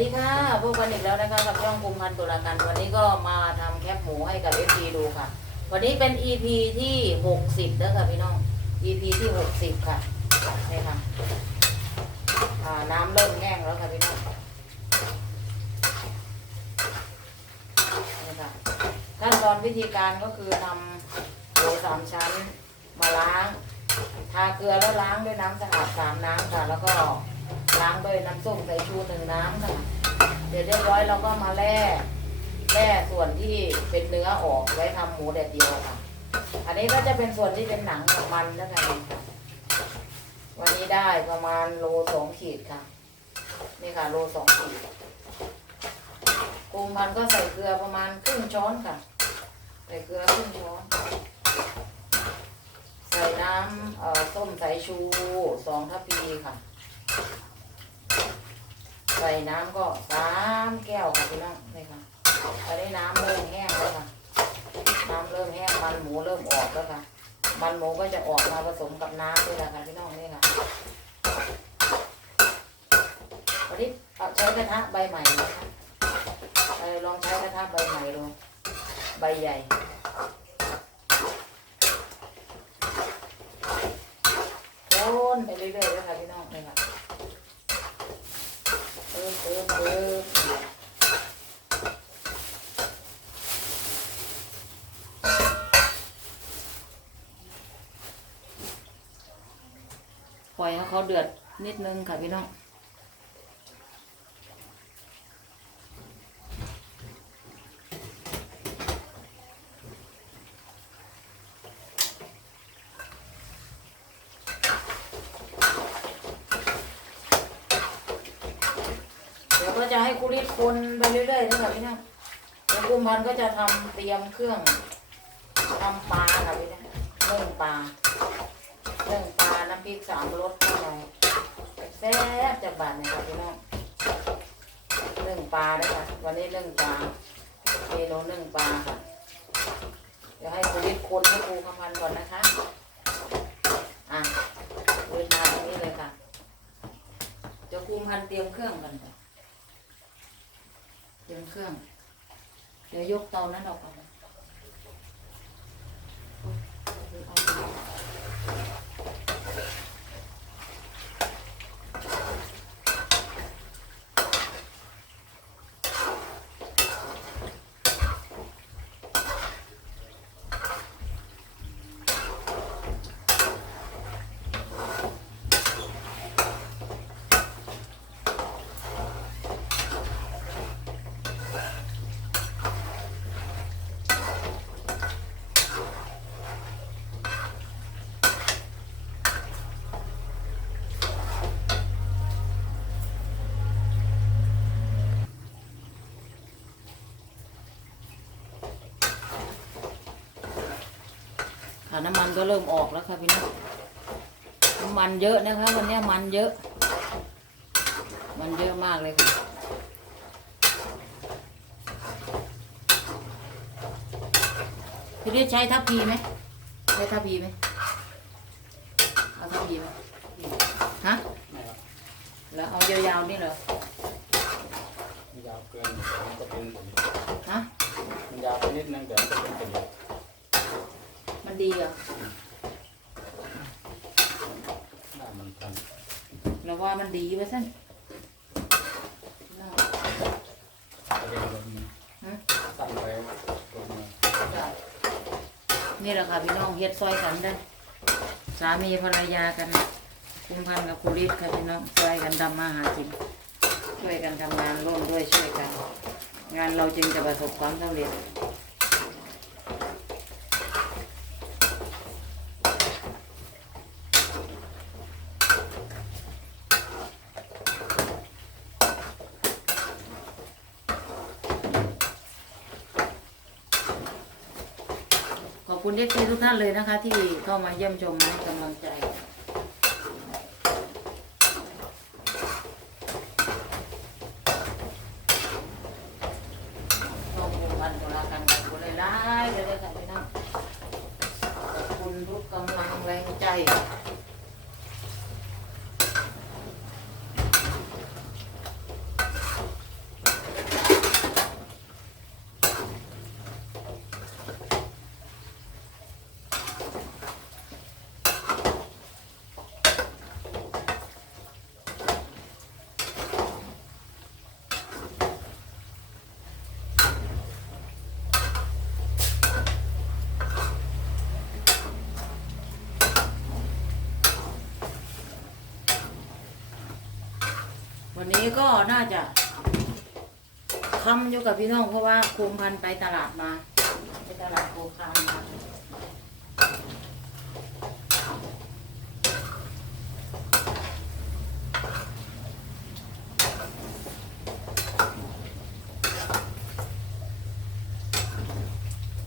ดีค่ะพบกันอีกแล้วนะคะกับช่องกุมพันตุลาการวันนี้ก็มาทำแคปหมูให้กับเอฟซีดูค่ะ วันนี้เป็น EP ที่หกสิบแล้วค่ะพี่น้อง EP ที่หกสิบค่ะนี่ค่ะอ่าน้ำเริ่มแห้งแล้วค่ะพี่น้องนี่ค่ะขั้นตอนวิธีการก็คือนำหมูสามชั้นมาล้าง ทาเกลือแล้วล้างด้วยน้ำสะอาดสามน้ำค่ะแล้วก็ ล้างด้วยน้ำส้มสายชูหนึ่งน้ำค่ะเดี๋ยวเรียบร้อยเราก็มาแล่แล่ส่วนที่เป็นเนื้อออกไว้ทำหมูแดดเดียวค่ะ อันนี้ก็จะเป็นส่วนที่เป็นหนังกับมันนะคะนี่ค่ะวันนี้ได้ประมาณโลสองขีดค่ะ นี่ค่ะ โลสองขีดกุมพันก็ใส่เกลือประมาณครึ่งช้อนค่ะ ใส่เกลือครึ่งช้อน ใส่น้ำส้มสายชูสองทัพพีค่ะ ใส่น้ำก็สามแก้วค่ะพี่น้องนี่ค่ะตอนนี้น้ำเริ่มแห้งแล้วค่ะ น้ำเริ่มแห้งมันหมูเริ่มออกแล้วค่ะ มันหมูก็จะออกมาผสมกับน้ำด้วยละค่ะพี่น้องนี่ค่ะวันนี้เอาใช้กระทะใบใหม่นะคะลองใช้กระทะใบใหม่ดูใบใหญ่ โอนไปเรื่อยๆเลยค่ะพี่น้องนี่ค่ะเติม เติมเติมปล่อยให้เขาเดือดนิดนึงค่ะพี่น้อง เดี๋ยวก็จะให้ คุริดคนไปเรื่อยๆนะคะพี่น้องเดี๋ยวกุมพันธ์ก็จะทำเตรียมเครื่องทำปลาค่ะพี่น้องนึ่งปลานึ่งปลาน้ำพริกสามรสข้างในแซ่บจะบาดเนี่ยค่ะพี่น้องนึ่งปลาด้วยค่ะวันนี้นึ่งปลาเมนูนึ่งปลาค่ะเดี๋ยวให้คุณริดคนให้ครูคำพันธ์ก่อนนะคะอะเดินมาตรงนี้เลยค่ะเดี๋ยวคุมพันธ์เตรียมเครื่องกันค่ะ เตรียมเครื่อง เดี๋ยวยกเตานั้นออกก่อน น้ำมันก็เริ่มออกแล้วค่ะพี่น้องน้ำมันเยอะนะคะ วันนี้มันเยอะ มันเยอะมากเลยค่ะพี่เรียกใช้ทัพพีไหมใช้ทัพพีไหมเอาทัพพีไหมฮะไม่ครับแล้วเอายาวๆนี่เหรอมันยาวเกินมันจะเป็นตัวนี้ฮะมันยาวไปนิดนึงแต่มันจะเป็นตัวนี้ มันดีเหรอะหน้ามันทันเราว่ามันดีวะสั้นประเด็นมันฮะสั้นไปลงมานี่แหละค่ะพี่น้องเฮ็ดซอยกันได้ สามีภรรยากันคุมพันกับคุริศค่ะพี่น้องช่วยกันทำมาหากิน ช่วยกันทำงานร่วมด้วยช่วยกัน งานเราจึงจะประสบความสำเร็จ คุณเอฟซีทุกท่านเลยนะคะ ที่เข้ามาเยี่ยมชมให้กำลังใจ ต้องผูกพันกันละกันขอบคุณเลยได้เลยเลยค่ะพี่น้องขอบคุณทุกกำลังแรงใจ นี้ก็น่าจะคำอยู่กับพี่น้องเพราะว่าโคมพันไปตลาดมา ไปตลาดโคคามมา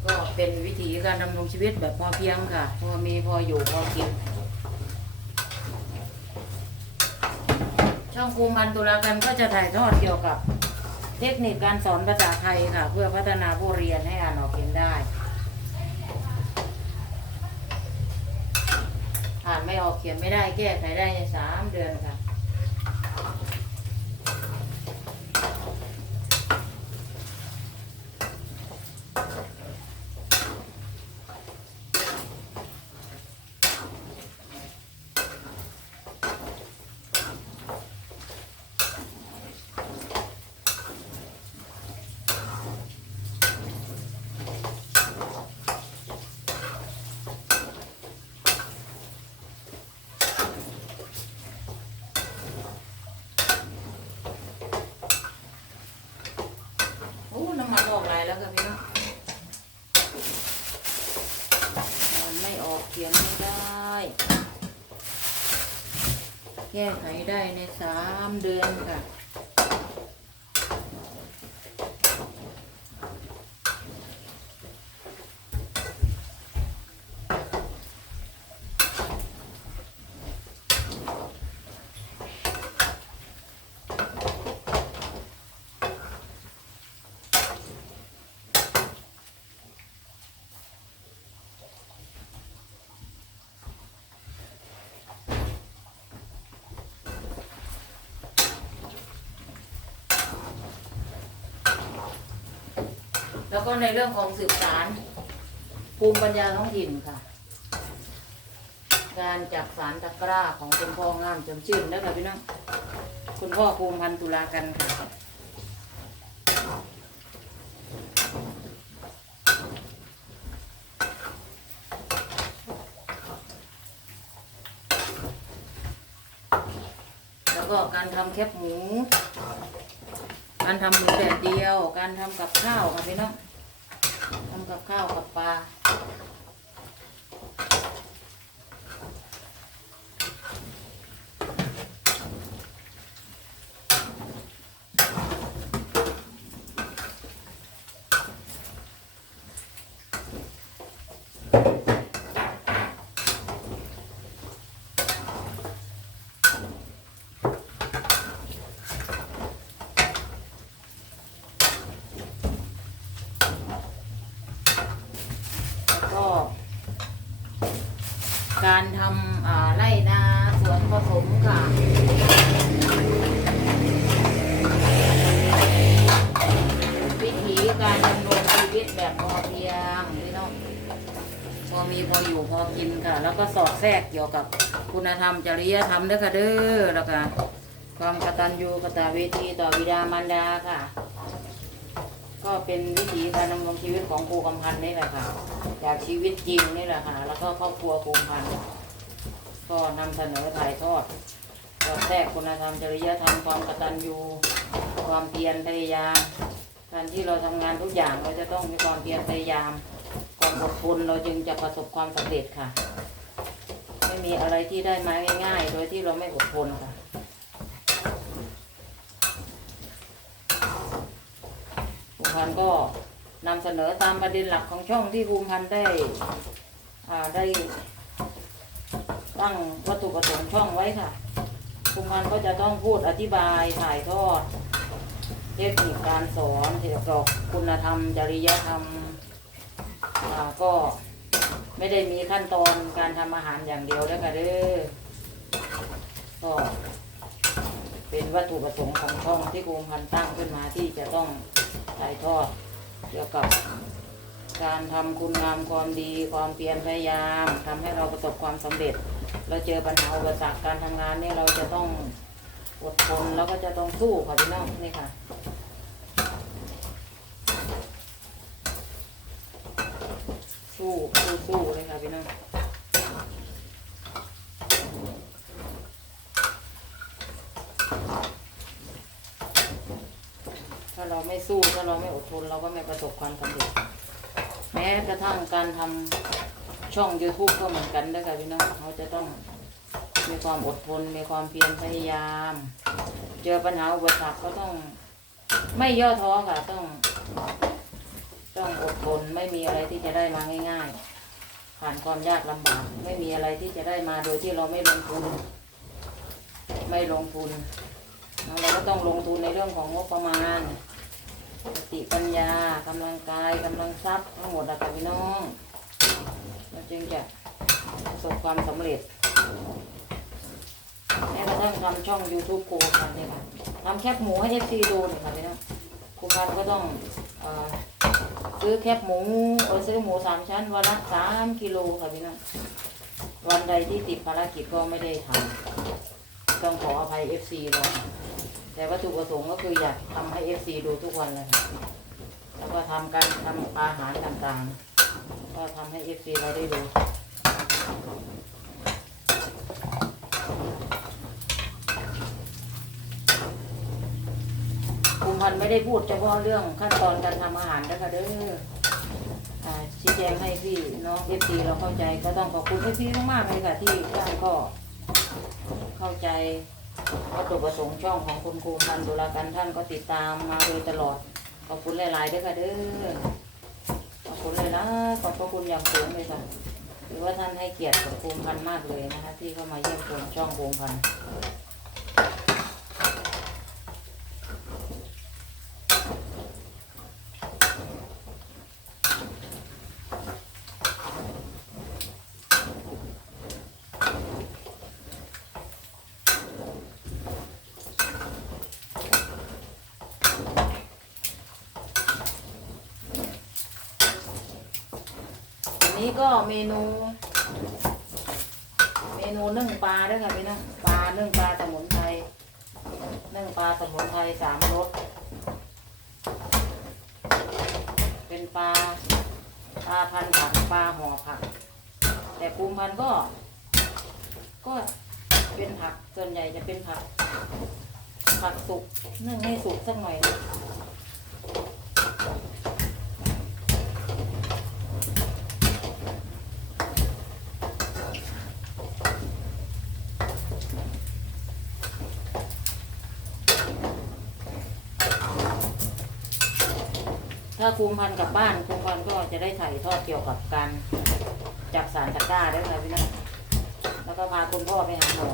ก็เป็นวิถีการดำรงชีวิตแบบพอเพียงค่ะ พอมีพออยู่พอกิน องภูมิพันตุลากันก็จะถ่ายทอดเกี่ยวกับ เทคนิคการสอนภาษาไทยค่ะ เพื่อพัฒนาผู้เรียนให้อ่านออกเขียนได้ อ่านไม่ออกเขียนไม่ได้แก้ไขได้ในสามเดือนค่ะ โอ้ น้ำมันออกไหลายแล้วค่ะพี่น้องอ่านไม่ออกเขียนไม่ได้ แก้ไขได้ในสามเดือนค่ะ แล้วก็ในเรื่องของสืบสารภูมิปัญญาท้องถิ่นค่ะ การจับสารตะกร้าของคุณพ่องามจำชื่นนะคะพี่น้องคุณพ่อภูมิพันธ์ตุลากันค่ะแล้วก็การทำแคบหมู การทำหมูแดดเดียว การทำกับข้าวค่ะพี่น้อง ข้าวกับปลา แล้วก็ การทำไร่นาสวนผสมค่ะวิถีการดำรงชีวิตแบบพอเพียงพี่น้องพอมีพออยู่พอกินค่ะ แล้วก็สอดแทรกเกี่ยวกับคุณธรรมจริยธรรมด้วยค่ะเด้อแล้วก็ความกตัญญูกตเวทีต่อบิดามารดาค่ะ ก็เป็นวิถีการดำรงชีวิตของครูกำพันนี่แหละค่ะ จากชีวิตจริงนี่แหละค่ะ แล้วก็ครอบครัวครูกำพันก็นำเสนอถ่ายทอดสอดแทรกคุณธรรมจริยธรรมความกตัญญูความเพียรพยายามการที่เราทำงานทุกอย่างเราจะต้องมีความเพียรพยายาม ความอดทนเราจึงจะประสบความสำเร็จค่ะ ไม่มีอะไรที่ได้มาง่าย ๆ โดยที่เราไม่อดทนค่ะ ภูมิ พันธ์ก็นำเสนอตามประเด็นหลักของช่องที่ภูมิพันธ์ได้อ่าได้ตั้งวัตถุประสงค์ช่องไว้ค่ะภูมิพันธ์ก็จะต้องพูดอธิบายถ่ายทอดเทคนิคการสอนเกี่ยวกับคุณธรรม จริยธรรมอ่าก็ไม่ได้มีขั้นตอนการทำอาหารอย่างเดียวแล้วก็เด้อก็เป็นวัตถุประสงค์ของช่องที่ภูมิพันธ์ตั้งขึ้นมาที่จะต้อง ถ่ายทอดเกี่ยวกับการทำคุณงามความดีความเพียรพยายามทำให้เราประสบความสำเร็จ เราเจอปัญหาอุปสรรคการทำงานนี่เราจะต้องอดทนแล้วก็จะต้องสู้ค่ะพี่น้องนี่ค่ะสู้สู้สู้เลยค่ะพี่น้องาเราไม่สู้ถ้า เราไม่อดทนเราก็ไม่ประสบความสำเร็จแม้กระทั่งการทำช่อง YouTube ก็เหมือนกันนะคะพี่น้องเขาจะต้องมีความอดทนมีความเพียรพยายาม เจอปัญหาอุปสรรคก็ต้องไม่ย่อท้อค่ะต้อง ต้องอดทนไม่มีอะไรที่จะได้มาง่าย ๆ ผ่านความยากลำบาก ไม่มีอะไรที่จะได้มาโดยที่เราไม่ลงทุน ไม่ลงทุนเราก็ต้องลงทุนในเรื่องของงบประมาณ สติปัญญากำลังกายกำลังทรัพย์ทั้งหมดอะคะพี่น้องเราจึงจะประสบความสำเร็จแม้กระทั่งทำช่อง YouTube โกกันเนี่ยค่ะทำแคบหมูให้เอฟซีดูเนี่ยค่ะพี่น้องครูพันก็ต้องเออซื้อแคบหมูเออซื้อหมูสามชั้นวันละสามกิโลค่ะพี่น้องวันใดที่ติดภารกิจก็ไม่ได้ทำต้องขออภัยเอฟซีเลย แต่วัตถุประสงค์ก็คืออยากทำให้เอฟซีดูทุกวันเลยค่ะแล้วก็ทำการทำอาหารต่างๆ ก็ทำให้เอฟซีเราได้ดู คุมพันธ์ไม่ได้พูดเฉพาะเรื่องขั้นตอนการทำอาหารนะคะเด้ออ่าชี้แจงให้พี่น้องเอฟซีเราเข้าใจก็ต้องขอบคุณเอฟซีมากๆเลยค่ะที่ท่านก็เข้าใจ วัตถุประสงค์ช่องของคุณครูพันธุ์ดุลากันท่านก็ติดตามมาโดยตลอด ขอบคุณหลายๆด้วยค่ะเด้อขอบคุณเลยนะขอบพระคุณอย่างสูงเลยค่ะถือว่าท่านให้เกียรติกับภูมิพันธ์มากเลยนะคะ ที่เข้ามาเยี่ยมชมช่องภูมิพันธ์ นู เมนูนึ่งปลาด้วยค่ะพี่น้องปลานึ่งปลาสมุนไพรนึ่งปลาสมุนไพรสามรสเป็นปลาปลาพันผักปลาห่อผัก แต่ภูมพันก็ ก็เป็นผักส่วนใหญ่จะเป็นผักผักสุกนึ่งให้สุกสักหน่อย ถ้าคุมพันกลับบ้านคุมพันก็จะได้ถ่ายทอดเกี่ยวกับการจับสารตะกร้าด้วยค่ะพี่น้องแล้วก็พาคุณพ่อไปหาหมอ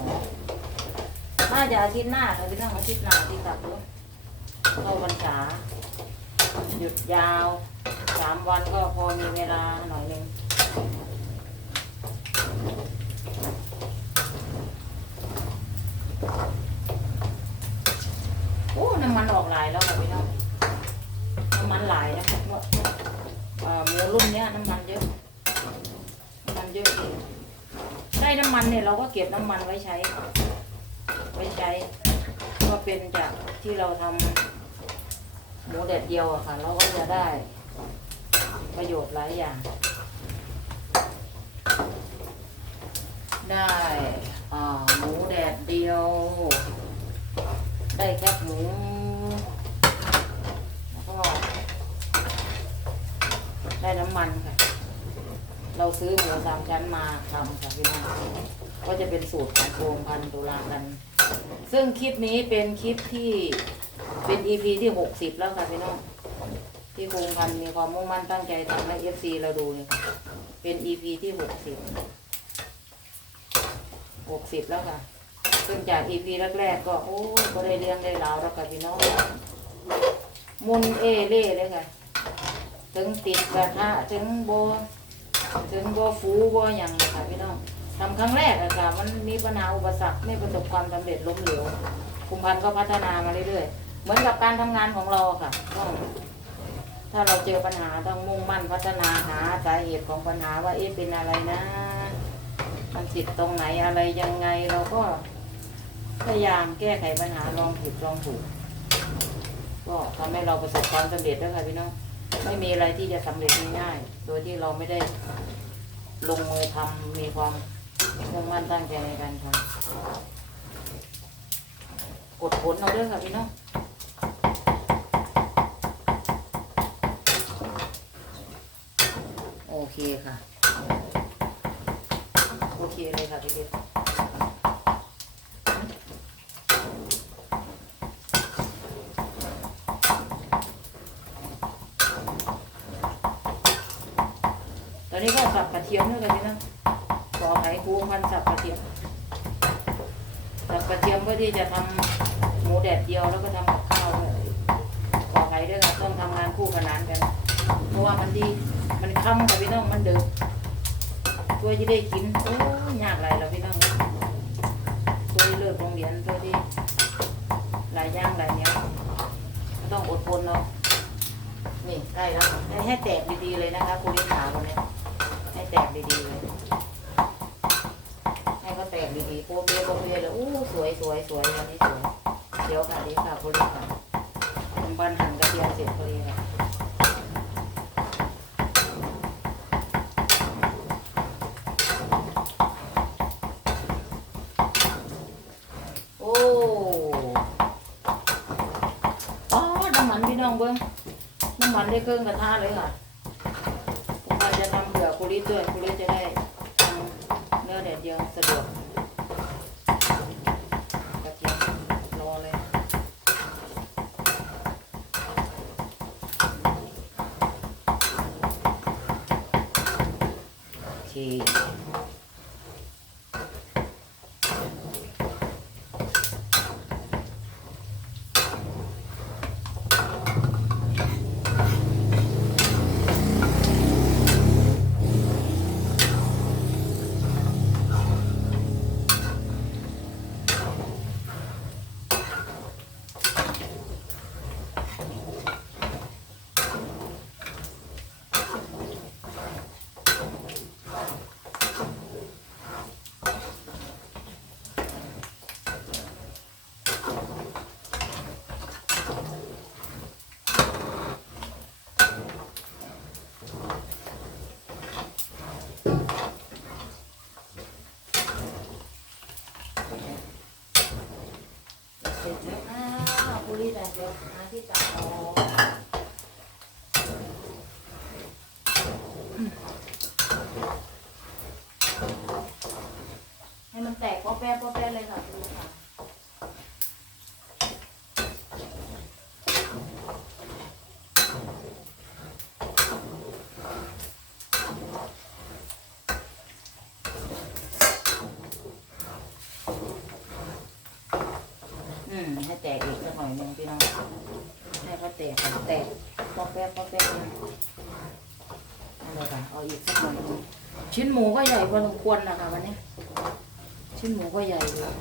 น่าจะอาทิตย์หน้าค่ะพี่น้องอาทิตย์หน้าที่กลับด้วยเข้าพรรษาหยุดยาวสามวันก็พอมีเวลาหน่อยหนึงโอ้น้ำมันออกหลายแล้วค่ะพี่น้องำมันหลายนะครับว่าเอ่อหมูรุ่นเนี้ยน้ำมันเยอะน้ำมันเยอะจริงได้น้ำมันเนี่ยเราก็เก็บน้ำมันไว้ใช้ ไว้ใช้ ก็เป็นจากที่เราทำหมูแดดเดียวอะค่ะ เราก็จะได้ ประโยชน์หลายอย่าง ได้หมูแดดเดียว ได้แคบหมู แล้วก็ ได้น้ำมันค่ะ เราซื้อหมูสามชั้นมาทำค่ะพี่น้องก็จะเป็นสูตรของโคมพันตุลากัน ซึ่งคลิปนี้เป็นคลิปที่เป็น EP ที่หกสิบแล้วค่ะพี่น้องที่โคมพันมีความมุ่งมั่นตั้งใจทำให้ FC เราดูเนี่ยเป็น EP ที่หกสิบหกสิบแล้วค่ะซึ่งจาก EP แรกๆก็โอ้ก็ได้เลี้ยงได้ราวแล้วค่ะพี่น้องมุนเอเล่เลยค่ะ ถึงติดกระทะถึงโบถึงโบฟูโบอย่างค่ะพี่น้องทำครั้งแรกอะค่ะมันมีปัญหาอุปสรรคไม่ประสบความสำเร็จล้มเหลวคุมพันธ์ก็พัฒนามาเรื่อยๆเหมือนกับการทำงานของเราค่ะต้องถ้าเราเจอปัญหาต้องมุ่งมั่นพัฒนาหาสาเหตุของปัญหาว่าเอ๊ะเป็นอะไรนะมันติดตรงไหนอะไรยังไงเราก็พยายามแก้ไขปัญหาลองผิดลองถูกก็ทำให้เราประสบความสำเร็จด้วยค่ะพี่น้อง ไม่มีอะไรที่จะสำเร็จง่ายๆ โดยที่เราไม่ได้ลงมือทำมีความมุ่งมั่นตั้งใจในการทำกดผลเอาเรื่องค่ะพี่น้องโอเคค่ะ โอเคเลยค่ะพี่เกศ ตอนนี้ก็สับกระเทียมด้วยกันนี่นะขอไข่คูพันสับกระเทียม สับกระเทียมเพื่อที่จะทำหมูแดดเดียวแล้วก็ทำกับข้าวด้วยขอไข่ด้วยค่ะต้องทำงานคู่ขนานกัน เพราะว่ามันดี มันค่ำค่ะพี่น้องมันดึกตัวจะได้กินโอ้ยากไรแล้วพี่น้องตัวที่เลิกโรงเรียนตัวที่หลายย่างหลายเนี้ยต้องอดทนเนาะนี่ใกล้แล้วให้แตกดีๆเลยนะคะคุณลิขาคนเนี้ย ให้แตกดีๆเลยให้เขาแตกดีๆโปเปียโปเปียเลยอู้สวยสวยสวยวันนี้สวยเดี๋ยวค่ะเดี๋ยวค่ะคุณลิขาผมบันหั่นกระเทียมเสร็จพอดีค่ะน้ำมันพี่น้องเบิ้งน้ำมันได้เครื่องกระทะเลยค่ะ ผมว่าจะทำเผื่อ คุริสด้วยคุริสจะได้ทำเนื้อแดดเดียวสะดวกกระเทียมรอเลยโอเค เสร็จแล้วอ้าวปุรีแต่เดี๋ยวหาที่ตัดออกให้มันแตกป๊อแป๊ะป๊อแป๊ะเลยค่ะคุณค่ะอื มให้แตกอีกสักหน่อยหนึงพี่น้องให้เขาแตกแตกป๊อแป๊ะป๊อแป๊ะเลยเอาเลยค่ะเอาอีกสักหน่อยหนึงชิ้นหมูก็ใหญ่พอสมควรนะคะวันนี้ ชิ้นหมูก็ใหญ่เลย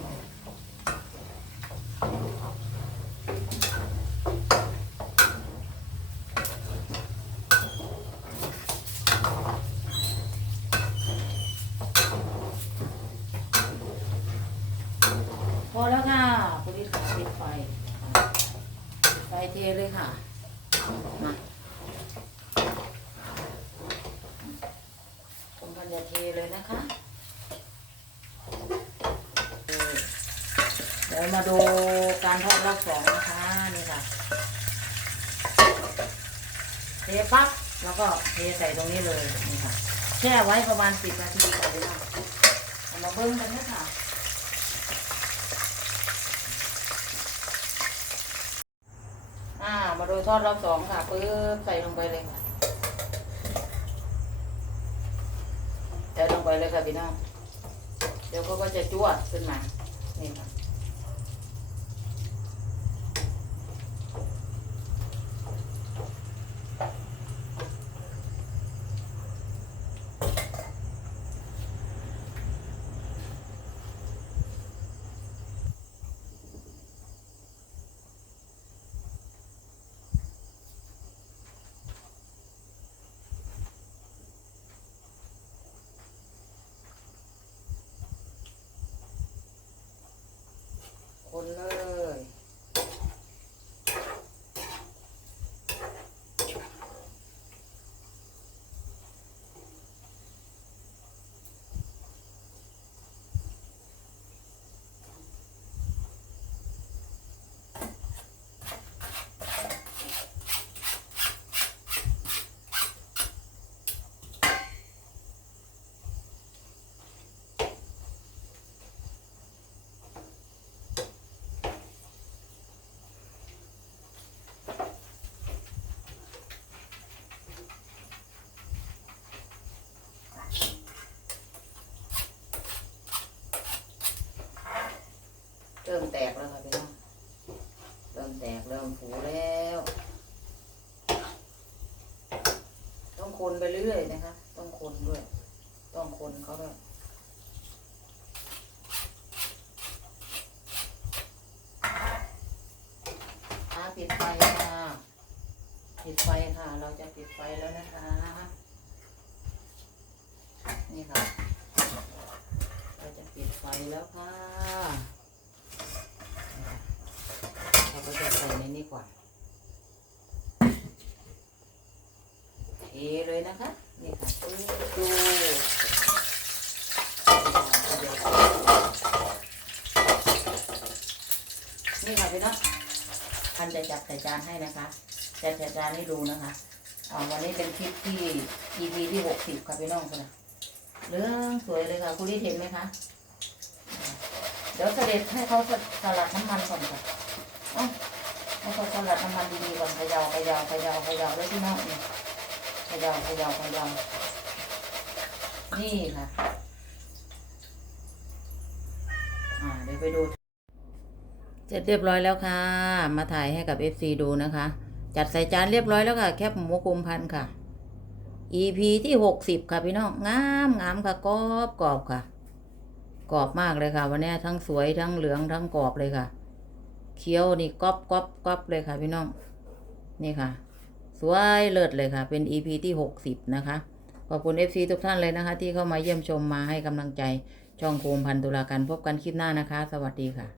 พอแล้วค่ะคุณพี่ขาปิดไฟปิดไฟเทเลยค่ะ มาผมพันจะเทเลยนะคะ เดี๋ยวมาดูการทอดรอบสองนะคะนี่ค่ะเทปั๊บแล้วก็เทใส่ตรงนี้เลยนี่ค่ะแช่ไว้ประมาณสิบนาทีก่อนเลยค่ะเอามาเบิ้งกันนะคะอ่ามาดูทอดรอบสองค่ะปึ๊บใส่ลงไปเลยค่ะใส่ลงไปเลยค่ะพี่น้องเดี๋ยวก็จะจวดขึ้นมานี่ค่ะ คนเลย เริ่มแตกแล้วค่ะพี่น้องเริ่มแตกเริ่มผูแล้ว ต้องคนไปเรื่อยนะคะ ต้องคนด้วย ต้องคนเขาด้วยปิดไฟค่ะ ปิดไฟค่ะ เราจะปิดไฟแล้วนะคะ นี่ค่ะ เราจะปิดไฟแล้วค่ะ เราก็จะใส่ในนี้ก่อนเทเลยนะคะ นี่ค่ะตู้ดูนี่ค่ะพี่น้องพันจะจับใส่จานให้นะคะจัดใส่จานให้ดูนะคะอ่าวันนี้เป็นคลิปที่ EP ที่หกสิบค่ะพี่น้องค่ะนะเรื่องสวยเลยค่ะ คุณลิเห็นไหมคะ เดี๋ยวเสด็จให้เขาสลัดน้ำมันก่อนค่ะ เอ้าให้เขาสลัดน้ำมันดีๆก่อนเขยาเขยาเขยาเขยาเลยพี่น้องนี่เขยาเขยาเขยานี่ค่ะ อ่าเดี๋ยวไปดู เสร็จเรียบร้อยแล้วค่ะ มาถ่ายให้กับ FC ดูนะคะ จัดใส่จานเรียบร้อยแล้วค่ะ แคบหมูกุมพันค่ะ EP ที่หกสิบค่ะพี่น้อง งามงามค่ะกรอบกรอบค่ะ กรอบมากเลยค่ะ วันนี้ทั้งสวยทั้งเหลืองทั้งกรอบเลยค่ะ เคี้ยวนี่ก๊อบก๊อบก๊อบเลยค่ะพี่น้อง นี่ค่ะ สวยเลิศเลยค่ะ เป็น EP ที่ 60 นะคะ ขอบคุณ FC ทุกท่านเลยนะคะ ที่เข้ามาเยี่ยมชมมาให้กำลังใจ ช่องโคมพันตุลาการพบกันคลิปหน้านะคะ สวัสดีค่ะ